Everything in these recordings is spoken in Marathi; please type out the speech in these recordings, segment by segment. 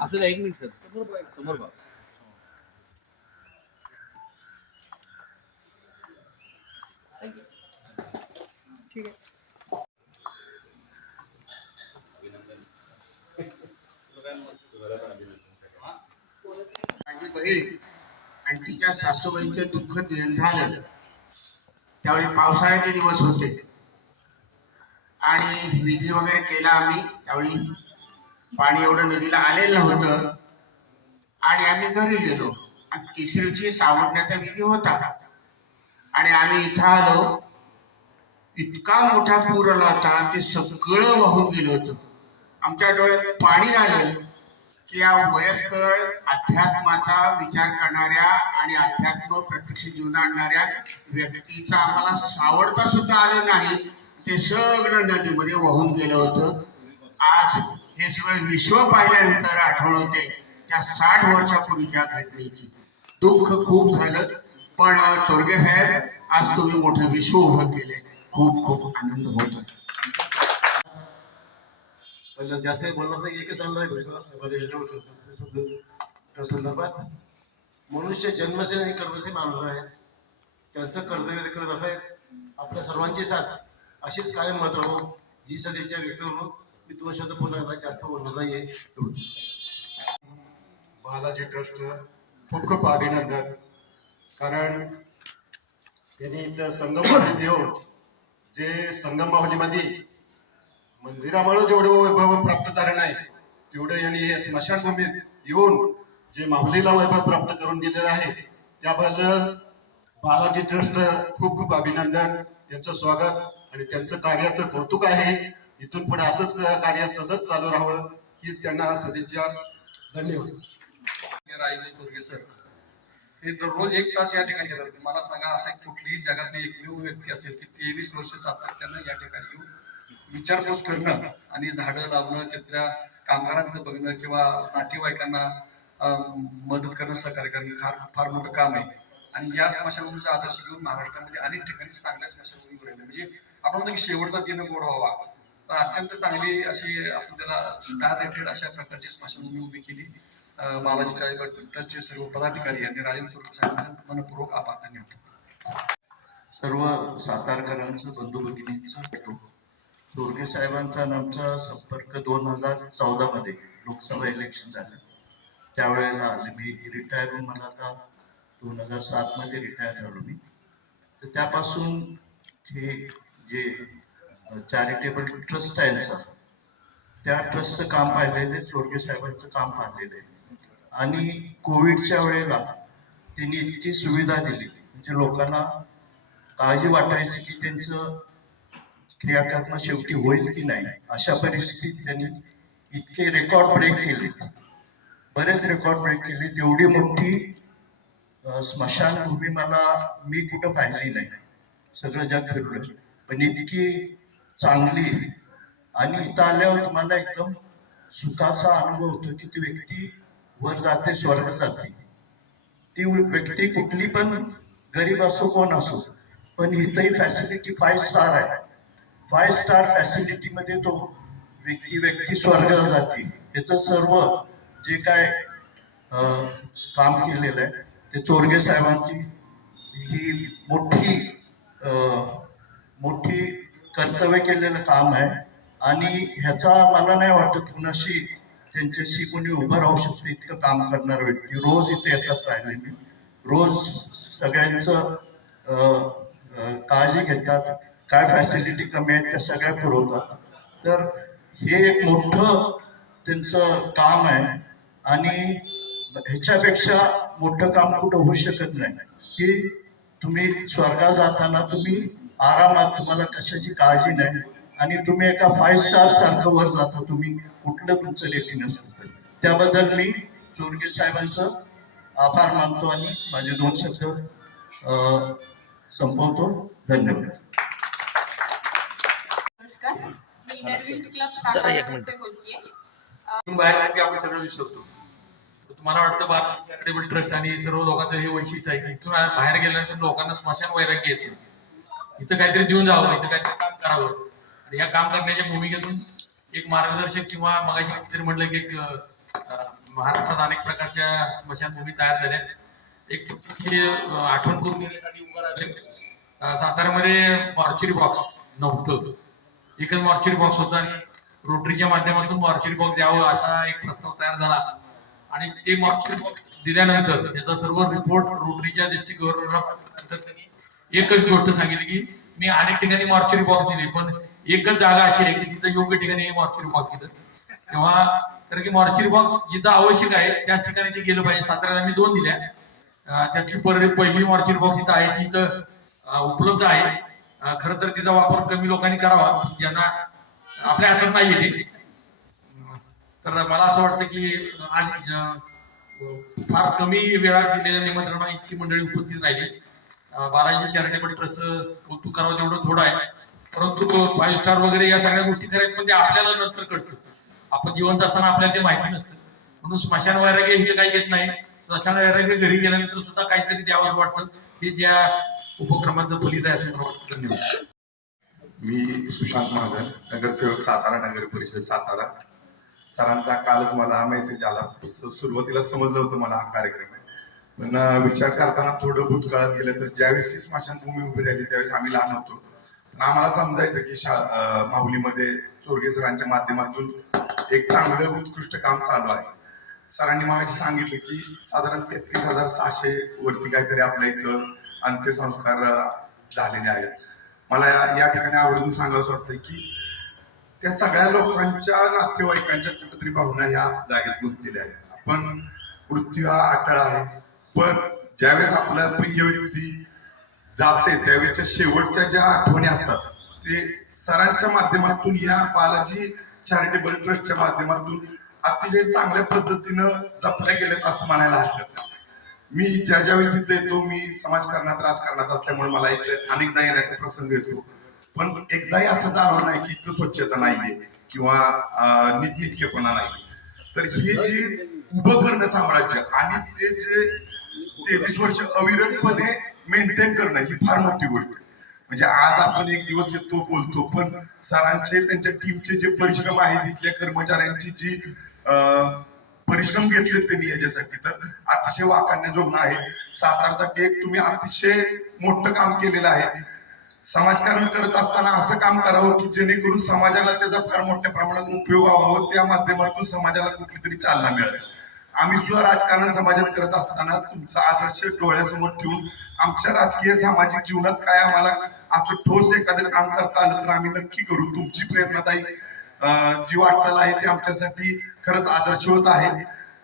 असू द्या, एक मिनिट सर. समोर बघा. ठीक आहे. माझी बहीण आणि तिच्या सासूबाईंचे दुःख निधन झालं त्यावेळी पावसाळ्याचे दिवस होते आणि विधी वगैरे केला आम्ही. त्यावेळी पाणी एवढं नदीला आलेलं नव्हतं आणि आम्ही घरी गेलो आणि तिसरी दिवशी सावडण्याचा विधी होता आणि आम्ही इथं आलो. इतका मोठा पूर आला होता, ते सगळं वाहून गेलं होतं. आमच्या डोळ्यात पाणी आलं की या वयस्कर अध्यात्माचा विचार करणाऱ्या आणि अध्यात्म प्रत्यक्ष जीवन आणणाऱ्या व्यक्तीचा आम्हाला सावडता सुद्धा आलं नाही. ते सगळं नदीमध्ये वाहून गेलं होतं. आज हे सगळं विश्व पाहिल्यानंतर आठवण होते त्या 60 वर्षापूर्वीच्या घटनेची. दुःख खूप झालं, पण चोरगे साहेब आज तुम्ही मोठं विश्व उभं केले. खूप खूप आनंद होतो. जास्त बोलणार नाही, एकच सांगणार त्या संदर्भात मनुष्य जन्मसे आणि कर्मसे माणूस आहे. त्यांचं कर्तव्य ते करत आहेत. आपल्या सर्वांची साथ अशीच कायम मत राहू ही सदिच्छा व्यक्त करून मी 2 शब्द पुन्हा जास्त बोलणार नाहीये. बालाजी ट्रस्ट खूप खूप अभिनंदन. कारण त्यांनी इथं संगम माहुलीत येऊन जे संगम माहुलीमध्ये मंदिरामुळे जेवढं वैभव प्राप्त झालं नाही तेवढं यांनी हे स्मशानभूमीत येऊन जे माहुलीला वैभव प्राप्त करून दिलेलं आहे त्याबद्दल बालाजी ट्रस्ट खूप खूप अभिनंदन. त्यांचं स्वागत आणि त्यांचं कार्याचं कौतुक आहे. इथून पुढे असंच कार्य सतत चालू राहावं ही त्यांना सदिच्छा. धन्यवाद. राजेंद्र चोरगे सर हे दररोज 1 तास या ठिकाणी येतात. मला सांगा, असा कुठलीही जगातली एकमेव व्यक्ती असेल की 23 वर्ष सातत्यानं या ठिकाणी येऊन विचारपूस करणं आणि झाडं लावणं, तिथल्या कामगारांचं बघणं किंवा नातेवाईकांना मदत करणं, सहकार्य करणं फार मोठं काम आहे. आणि या स्मशानभूमीचा आदर्श घेऊन महाराष्ट्रामध्ये अनेक ठिकाणी चांगल्या स्मशानभूमी राहिले. म्हणजे आपण म्हणतो की शेवटचा दिन गोड व्हावा, तर अत्यंत चांगली अशी आपण त्याला स्टार रेटेड अशा प्रकारची स्मशानभूमी उभी केली. बालाजी ट्रस्टचे सर्व पदाधिकारी आणि राजेंद्र चोरगे साहेबांचा मनपूर्वक आभार. धन्यवाद. सर्व सातारकरांचं बंधू भगिनींचं भेटू. चोरगे साहेबांचा आणि आमचा संपर्क 2014 मध्ये लोकसभा इलेक्शन झालं त्यावेळेला आले. मी रिटायर होऊन मला आता 2007 मध्ये रिटायर झालो मी. तर त्यापासून हे जे चॅरिटेबल ट्रस्ट आहे त्या ट्रस्टचं काम पाहिलेलं, चोरगे साहेबांचं काम पाहिलेलं आहे. आणि कोविडच्या वेळेला त्यांनी इतकी सुविधा दिली म्हणजे लोकांना काळजी वाटायची की त्यांचं क्रियाकर्म शेवटी होईल की नाही. अशा परिस्थितीत त्यांनी इतके रेकॉर्ड ब्रेक केले, बरेच रेकॉर्ड ब्रेक केले. तेवढी मोठी स्मशानभूमी मी कुठं पाहिली नाही. सगळं जग फिरलोय, पण इतकी चांगली. आणि इथं आल्यावर तुम्हाला एकदम सुखाचा अनुभव होतो की ती व्यक्ती वर जाते, स्वर्ग जाते. ती व्यक्ती कुठली पण गरीब असो कोण असो, पण इथंही फॅसिलिटी 5 स्टार आहे. 5 स्टार फॅसिलिटी मध्ये तो व्यक्ती स्वर्गाला जाते. याचं सर्व जे काय काम केलेलं आहे ते चोरगे साहेबांची ही मोठी कर्तव्य केलेलं काम आहे. आणि ह्याचा मला नाही वाटत कुणाशी त्यांच्याशी कोणी उभं राहू शकते इतकं काम करणारे व्यक्ती. रोज इथे येतात पाहिले मी, रोज सगळ्यांचं काळजी घेतात. काय फॅसिलिटी कमी आहेत त्या सगळ्या पुरवतात. तर हे एक मोठं त्यांचं काम आहे. आणि ह्याच्यापेक्षा मोठं काम कुठं होऊ शकत नाही की तुम्ही स्वर्गात जाताना तुम्ही आरामात, तुम्हाला कशाची काळजी नाही आणि तुम्ही एका 5 स्टार सारखं वर जाता. तुम्ही कुठलं तुमचं डेटिनेशन असतं. त्याबद्दल मी चोरगे साहेबांचं आभार मानतो आणि माझे 2 शब्द संपवतो. धन्यवाद. नमस्कार, मी इनरव्हील क्लब सातारा बोलतेय. बाहेर आपण सगळं विसरतो. तुम्हाला वाटतं चॅरिटेबल ट्रस्ट आणि सर्व लोकांचं हे वैशिष्ट्य आहे की इथून बाहेर गेल्यानंतर लोकांना स्मशान वैराग्य येते. इथं काहीतरी देऊन जावं, इथं काहीतरी काम करावं. या काम करण्याच्या भूमिकेतून एक मार्गदर्शक किंवा मगाशी कितीतरी म्हटलं की एक महाराष्ट्रात अनेक प्रकारच्या स्मशानभूमी तयार झाल्या. एक आठवण करून देण्यासाठी उभं राहिले. साताऱ्यामध्ये मॉर्चरी बॉक्स नव्हतं, एकच मॉर्चरी बॉक्स होता आणि रोटरीच्या माध्यमातून मॉर्चरी बॉक्स द्यावं असा एक प्रस्ताव तयार झाला आणि ते मॉर्चरी बॉक्स दिल्यानंतर त्याचा सर्व रिपोर्ट रोटरीच्या डिस्ट्रिक्ट गव्हर्नर त्यांनी एकच गोष्ट सांगितली की मी अनेक ठिकाणी मॉर्चरी बॉक्स दिले पण एकच जागा अशी आहे की तिथं योग्य ठिकाणी हे मॉर्चरी बॉक्स दिलं. तेव्हा तर की मॉर्चरी बॉक्स जिथं आवश्यक आहे त्याच ठिकाणी ते गेलं पाहिजे. साताऱ्यात आम्ही 2 दिल्या, त्यातली पहिली मॉर्चरी बॉक्स इथं आहे ती इथं उपलब्ध आहे. खरं तर तिचा वापर कमी लोकांनी करावा ज्यांना आपल्या हातात नाही येते. तर मला असं वाटतं की आज फार कमी वेळात दिलेल्या निमंत्रणात इतकी मंडळी उपस्थित राहिली. बालाजी चॅरिटेबल ट्रस्टचं कौतुक करावं तेवढं थोडं आहे, परंतु 5 स्टार वगैरे या सगळ्या गोष्टी करायचं म्हणजे आपल्याला नंतर कळतं. आपण जिवंत असताना आपल्याला ते माहिती नसतं. म्हणून स्मशान वैराग्य इथे काही येत नाही. स्मशान वैराग्य घरी गेल्यानंतर सुद्धा काहीतरी द्यावंच वाटतं. हे ज्या उपक्रमाचं फलित आहे असं मला वाटतं. धन्यवाद. मी सुशांत महाजन, नगरसेवक सातारा नगर परिषद सातारा. सरांचा कालच मला मेसेज आला. सुरुवातीला समजलं होतं मला हा कार्यक्रम आहे, पण विचार करताना थोडं भूतकाळात गेलं तर ज्यावेळेस ही स्मशानभूमी उभी राहिली त्यावेळेस आम्ही लहान होतो. पण आम्हाला समजायचं की माहुलीमध्ये चोरगे सरांच्या माध्यमातून एक चांगलं उत्कृष्ट काम चालू आहे. सरांनी मागाशी सांगितलं की साधारण 33,600 वरती काहीतरी आपल्या इथं अंत्यसंस्कार झालेले आहेत. मला या ठिकाणी आवर्जून सांगायचं वाटतंय की त्या सगळ्या लोकांच्या नातेवाईकांच्या कुठेतरी भावना या जागेत गुंतलेल्या आहेत. आपण मृत्यू हा अटळ आहे, पण ज्यावेळेस आपला प्रिय व्यक्ती जाते त्यावेळेच्या शेवटच्या ज्या आठवणी असतात ते सरांच्या माध्यमातून या बालाजी चॅरिटेबल ट्रस्टच्या माध्यमातून अतिशय चांगल्या पद्धतीनं जपल्या गेलेत असं म्हणायला हरकत नाही. मी ज्या वेळेस इथे येतो, मी समाजकारणात राजकारणात असल्यामुळे मला इथे अनेकदा येण्याचा प्रसंग येतो, पण एकदाही असं जाणवलं नाही की इथं स्वच्छता नाहीये किंवा नीटनेटकेपणा नाही. तर हे जे उभं करणं साम्राज्य आणि ते जे 23 वर्ष अविरतपणे मेंटेन करणं ही फार मोठी गोष्ट आहे. म्हणजे आज आपण एक दिवस येतो बोलतो, पण सरांचे त्यांच्या टीमचे जे परिश्रम आहेत, तिथल्या कर्मचाऱ्यांची जी परिश्रम घेतले त्यांनी याच्यासाठी, तर अतिशय वाखाणण्याजोगं आहे. सातारसाठी एक तुम्ही अतिशय मोठं काम केलेलं आहे. समाजकारण करत असताना असं काम करावं की जेणेकरून समाजाला त्याचा फार मोठ्या प्रमाणात उपयोग व्हावा, त्या माध्यमातून समाजाला कुठली तरी चालना मिळेल. आम्ही सुद्धा राजकारण समाजात करत असताना तुमचा आदर्श डोळ्यासमोर ठेवून आमच्या राजकीय सामाजिक जीवनात काय आम्हाला असं ठोस एखादं काम करता आलं तर आम्ही नक्की करू. तुमची प्रेरणादायी जी वाटचाल आहे ती आमच्यासाठी खरंच आदर्शवत आहे.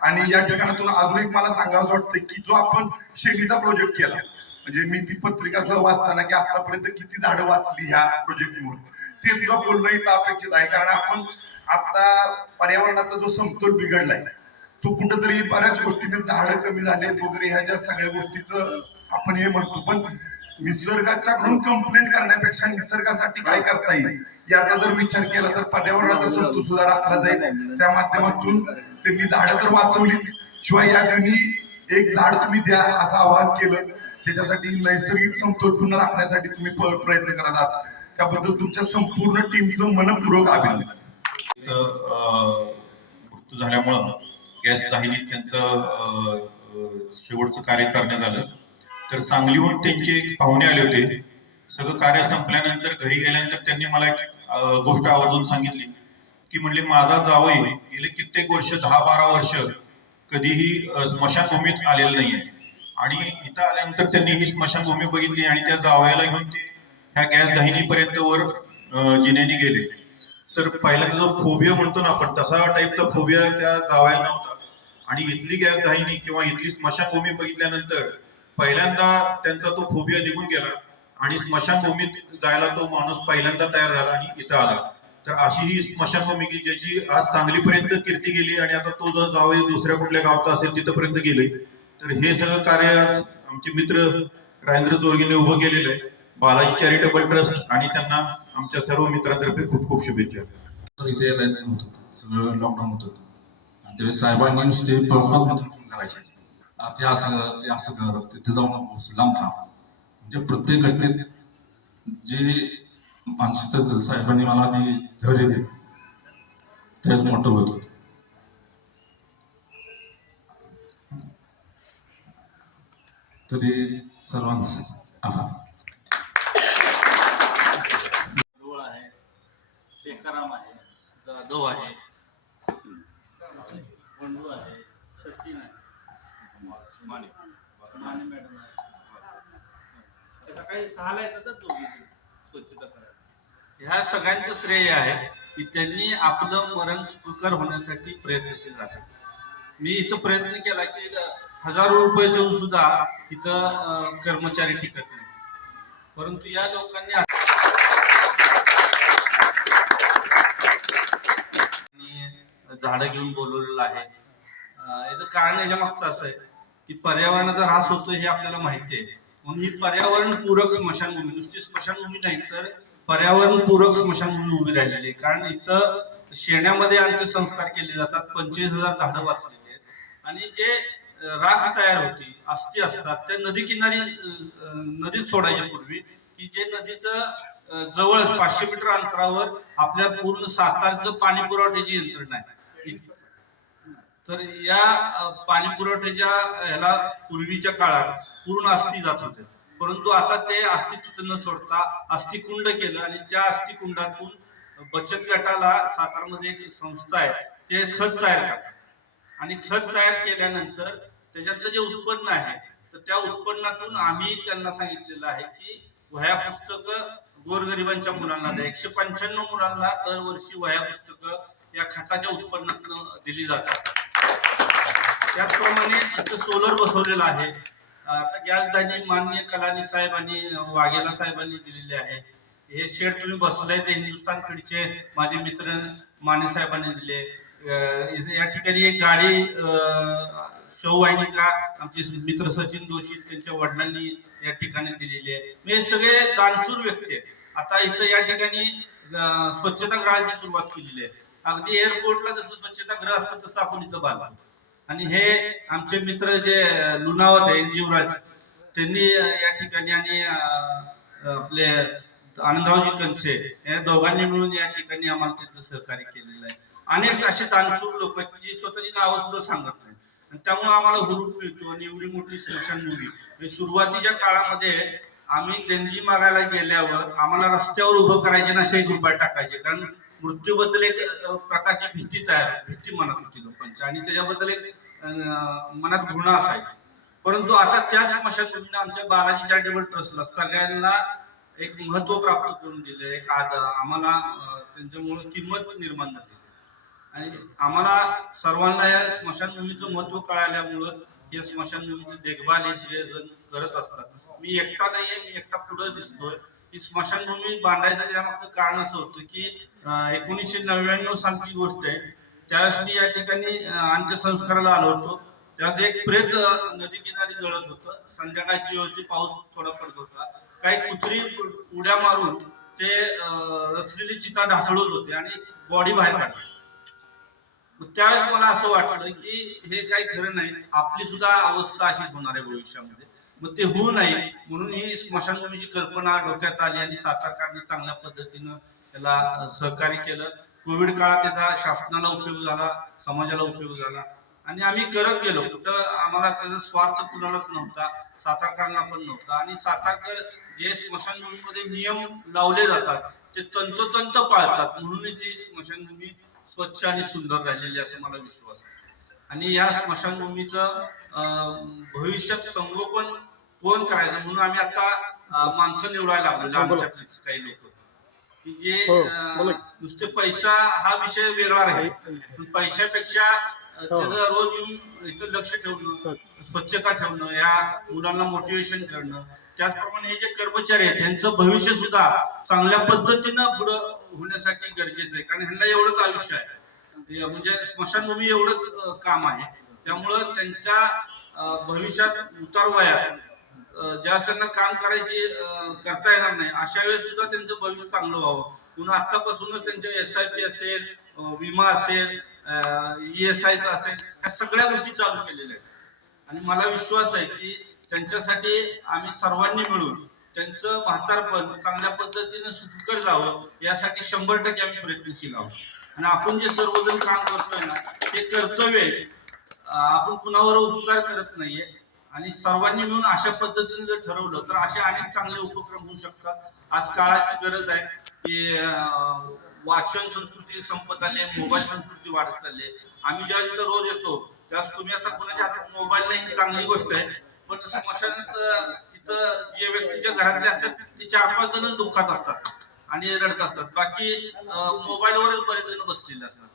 आणि या ठिकाणातून अजून एक मला सांगावं वाटतं की जो आपण शेतीचा प्रोजेक्ट केला, म्हणजे मी ती पत्रिका वाचताना की आतापर्यंत किती झाडं वाचली ह्या प्रोजेक्टमुळे, ते सुद्धा बोलणं इथं अपेक्षित आहे. कारण आपण आता पर्यावरणाचा जो समतोल बिघडलाय तो कुठंतरी बऱ्याच गोष्टीने झाडं कमी झालेत वगैरे ह्या ज्या सगळ्या गोष्टीचं आपण हे म्हणतो, पण निसर्गाच्याकडून कंप्लेंट करण्यापेक्षा निसर्गासाठी काय करता येईल याचा जर विचार केला तर पर्यावरणाचा समतोल सुद्धा राखला जाईल. त्या माध्यमातून त्यांनी झाडं तर वाचवलीच, शिवाय या त्यांनी एक झाड तुम्ही द्या असं आवाहन केलं. त्याच्यासाठी नैसर्गिक समतोल पुन्हा राखण्यासाठी तुम्ही प्रयत्न करत आहात, त्याबद्दल तुमच्या संपूर्ण टीमचं मनपूर्वक अभिनंदन. मृत्यू झाल्यामुळं गॅस दाहिनीत त्यांचं शेवटचं कार्य करण्यात आलं. तर सांगलीहून त्यांचे पाहुणे आले होते. सगळं कार्य संपल्यानंतर घरी गेल्यानंतर त्यांनी मला एक गोष्ट आवर्जून सांगितली की म्हणले माझा जावई गेले कित्येक वर्ष 10-12 वर्ष कधीही स्मशानभूमीत आलेलं नाहीये आणि इथं आल्यानंतर त्यांनी ही स्मशानभूमी बघितली आणि त्या जावयाला घेऊन ते ह्या गॅस दाहिनीपर्यंत वर जिन्याने गेले. तर पहिल्यांदा जो फोबिया म्हणतो ना आपण, तसा टाईपचा फोबिया त्या जावयाला नव्हता. आणि इथली गॅस दाहिनी किंवा इथली स्मशानभूमी बघितल्यानंतर पहिल्यांदा त्यांचा तो फोबिया निघून गेला आणि स्मशानभूमीत जायला तो माणूस पहिल्यांदा तयार झाला आणि इथं आला. तर अशी ही स्मशानभूमी की ज्याची आज सांगलीपर्यंत कीर्ती गेली आणि आता तो जो जावई दुसऱ्या कुठल्या गावचा असेल तिथपर्यंत गेले. तर हे सगळं कार्य आज आमचे मित्र राजेंद्र चोरगेने उभं केलेलं आहे, बालाजी चॅरिटेबल ट्रस्ट, आणि त्यांना आमच्या सर्व मित्रांतर्फे खूप खूप शुभेच्छा. तर इथे यायला येत नव्हतं, सगळं लॉकडाऊन होतं आणि त्यावेळेस साहेबांनी नुसते फोन करायचे, ते असं कर, तिथे जाऊन लांब थांब. म्हणजे प्रत्येक घटनेत जे मानसिकता साहेबांनी मला ती धैर्य दिली तेच मोठं होतं. तरी सर्वांचं आभार. डोळ आहे, शेकाराम आहे, जाधव आहे, बंडू आहे, सचिन आहे, माने मॅडम आहे. सकाळी 6ला येतातच दोघी स्वच्छता करायला. ह्या सगळ्यांचं श्रेय आहे की त्यांनी आपलं मरण सुखकर होण्यासाठी प्रयत्नशील राहतात. मी इथं प्रयत्न केला की हजारो रुपये देऊन सुद्धा इथं कर्मचारी टिकत नाही, परंतु या लोकांनी झाडं घेऊन बोलवलेलं आहे. याचं कारण याच्या मागचं असं आहे की पर्यावरणाचा ऱ्हास होतो हे आपल्याला माहिती आहे, म्हणून ही पर्यावरणपूरक स्मशानभूमी, नुसती स्मशानभूमी नाही तर पर्यावरणपूरक स्मशानभूमी उभी राहिलेली आहे. कारण इथं शेण्यामध्ये अंत्यसंस्कार केले जातात, 25,000 झाडं वाचलेली आहेत आणि जे राख तयार होती, अस्थी असतात त्या नदी किनारी नदीत सोडायच्या पूर्वी की जे नदीचं जवळ 500 मीटर अंतरावर आपल्या पूर्ण सातारचं पाणी पुरवठ्याची यंत्रणा आहे. तर या पाणी पुरवठ्याच्या ह्याला पूर्वीच्या काळात पूर्ण अस्थी जात होते, परंतु आता ते अस्थी तिथं न सोडता अस्थी कुंड केलं आणि त्या अस्थी कुंडातून बचत गटाला सातारमध्ये एक संस्था आहे ते खत तयार करतात आणि खत तयार केल्यानंतर त्याच्यातलं जे उत्पन्न आहे तर त्या उत्पन्नातून आम्ही त्यांना सांगितलेलं आहे की वह्या पुस्तकं गोरगरिबांच्या मुलांना द्या. 195 मुलांना दरवर्षी वह्या पुस्तकं या खताच्या उत्पन्नातून दिली जातात. त्याचप्रमाणे इथं सोलर बसवलेला आहे. आता गॅस दानी माननीय कलानी साहेबांनी वाघेला साहेबांनी दिलेले आहे. हे शेड तुम्ही बसलाय ते हिंदुस्थान खेडचे माझे मित्र माने साहेबांनी दिले. या ठिकाणी एक गाडी शववाहिनिका आमचे मित्र सचिन जोशी त्यांच्या वडिलांनी या ठिकाणी दिलेली आहे. हे सगळे दानशूर व्यक्ती आहेत. आता इथं या ठिकाणी स्वच्छतागृहाची सुरुवात केलेली आहे. अगदी एअरपोर्टला जसं स्वच्छतागृह असतं तसं आपण इथं बांधतो. आणि हे आमचे मित्र जे लुणावत आहे युवराज त्यांनी या ठिकाणी आणि आपले आनंदरावजी कनसे या दोघांनी मिळून या ठिकाणी आम्हाला त्यांचं सहकार्य केलेलं आहे. अनेक असे दानशूर लोक जी स्वतःची नावं सुद्धा सांगत नाही आणि त्यामुळे आम्हाला हुरूप मिळतो. आणि एवढी मोठी स्मशानभूमी सुरुवातीच्या काळामध्ये आम्ही देणगी मागायला गेल्यावर आम्हाला रस्त्यावर उभं करायचे ना 1 रुपये टाकायचे, कारण मृत्यूबद्दल एक प्रकारची भीती मनात होती लोकांच्या आणि त्याच्याबद्दल एक मनात घृणा असायची. परंतु आता त्याच स्मशानभूमीने आमच्या बालाजी चॅरिटेबल ट्रस्टला सगळ्यांना एक महत्व प्राप्त करून दिलं. एक आम्हाला त्यांच्यामुळे किंमत निर्माण झाली आणि आम्हाला सर्वांना या स्मशानभूमीचं महत्व कळाल्यामुळंच या स्मशानभूमीची देखभाल हे सगळे जण करत असतात. मी एकटा नाहीये, मी एकटा पुढे दिसतोय. ही स्मशानभूमी बांधायचं त्यामागचं कारण असं होतं की 1999 सालची गोष्ट आहे. त्यावेळेस मी या ठिकाणी अंत्यसंस्काराला आलो होतो. त्यावेळेस एक प्रेत नदी किनारी जळत होतं. संध्याकाळची वेळ होती, पाऊस थोडा पडत होता. काही कुत्री उड्या मारून ते रचलेली चिता ढासळत होते आणि बॉडी बाहेर काढली. त्यावेळेस मला असं वाटलं की हे काही खरं नाही, आपली सुद्धा अवस्था अशीच होणार आहे भविष्यामध्ये. मग ते होऊ नये म्हणून ही स्मशानभूमीची कल्पना डोक्यात आली आणि सातारकरांनी चांगल्या पद्धतीनं त्याला सहकार्य केलं. कोविड काळात त्याचा शासनाला उपयोग झाला, समाजाला उपयोग झाला आणि आम्ही करत गेलो. कुठं आम्हाला त्याचा स्वार्थ कुणालाच नव्हता, सातारकरांना पण नव्हता. आणि सातारकर जे स्मशानभूमीमध्ये नियम लावले जातात ते तंतोतंत पाळतात, म्हणूनच ही स्मशानभूमी स्वच्छ आणि सुंदर राहिलेली असं मला विश्वास आहे. आणि या स्मशानभूमीचं भविष्यात संगोपन कोण करायचं म्हणून आम्ही आता माणसं निवडायला लागलो. आमच्यातलीच काही लोक की जे नुसते पैसा हा विषय वेगळा राहील, पण पैशापेक्षा त्याचं रोज येऊन इथं लक्ष ठेवणं, स्वच्छता ठेवणं, या मुलांना मोटिवेशन करणं. त्याचप्रमाणे हे जे कर्मचारी आहेत त्यांचं भविष्य सुद्धा चांगल्या पद्धतीनं पुढं होण्यासाठी गरजेचं आहे, कारण ह्यांना एवढंच आयुष्य आहे, म्हणजे स्मशानभूमी एवढंच काम आहे. त्यामुळं त्यांच्या भविष्यात उतार वयात ज्या त्यांना काम करता येणार नाही अशा वेळेस सुद्धा त्यांचं भविष्य चांगलं व्हावं म्हणून आतापासूनच त्यांच्या SIP असेल, विमा असेल, ESI असेल, ह्या सगळ्या गोष्टी चालू केलेल्या आहेत. आणि मला विश्वास आहे की त्यांच्यासाठी आम्ही सर्वांनी मिळून त्यांचं म्हातारपण चांगल्या पद्धतीनं सुखकर जावं यासाठी 100% आम्ही प्रयत्नशील आहोत. आणि आपण जे सर्वजण काम करतोय ना ते कर्तव्य आहे. आपण कुणावर उपकार करत नाहीये आणि सर्वांनी मिळून अशा पद्धतीने जर ठरवलं तर असे अनेक चांगले उपक्रम होऊ शकतात. आज काळाची गरज आहे की वाचन संस्कृती संपत आली आहे, मोबाईल संस्कृती वाढत चालली आहे. आम्ही ज्या इथं रोज येतो त्यावेळेस तुम्ही आता कोणाच्या हातात मोबाईल नाही ही चांगली गोष्ट आहे, पण स्मशानात तिथं जे व्यक्तीच्या घरातले असतात ते 4-5 जण दुःखात असतात आणि रडत असतात. बाकी मोबाईलवरच बरेच जण बसलेले असतात.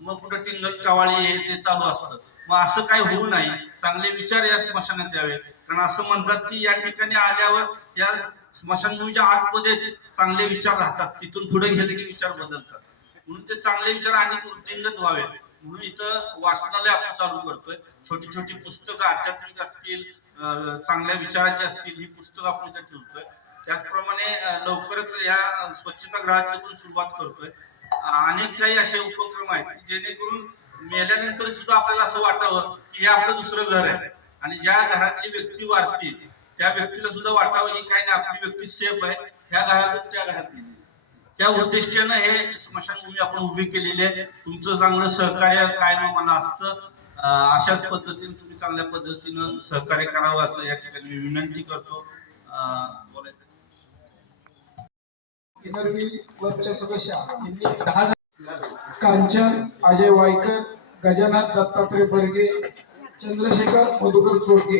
मग कुठं टिंगल टवाळी हे ते चालू असतं. मग असं काही होऊ नये, चांगले विचार या स्मशानात यावे. कारण असं म्हणतात की या ठिकाणी आल्यावर या स्मशानभूमीच्या आतमध्येच चांगले विचार राहतात, तिथून पुढे गेले की विचार बदलतात. म्हणून ते चांगले विचार आणि वृद्धिंगत व्हावे म्हणून इथं वाचनालय आपण चालू करतोय. छोटी छोटी पुस्तकं आध्यात्मिक असतील, चांगल्या विचारांची असतील, ही पुस्तकं आपण इथं ठेवतोय. त्याचप्रमाणे लवकरच या स्वच्छतागृहाची पण सुरुवात करतोय. अनेक काही असे उपक्रम आहेत जेणेकरून मेल्यानंतर सुद्धा आपल्याला असं वाटावं की हे आपलं दुसरं घर आहे आणि ज्या घरातली व्यक्ती वारती त्या व्यक्तीला सुद्धा वाटावं की काय नाही आपली व्यक्ती सेफ आहे, ह्या घरातून त्या घरात गेली. त्या उद्दिष्टानं हे स्मशानभूमी आपण उभी केलेली आहे. तुमचं चांगलं सहकार्य कायम मला असतं. अशाच पद्धतीने तुम्ही चांगल्या पद्धतीनं सहकार्य करावं असं या ठिकाणी मी विनंती करतो. बोलायचं इनरव्हील क्लबच्या सदस्य यांनी 10 कांचन अजय वायकर, गजानन दत्तात्रय बर्गे, चंद्रशेखर मधुकर चोरगे,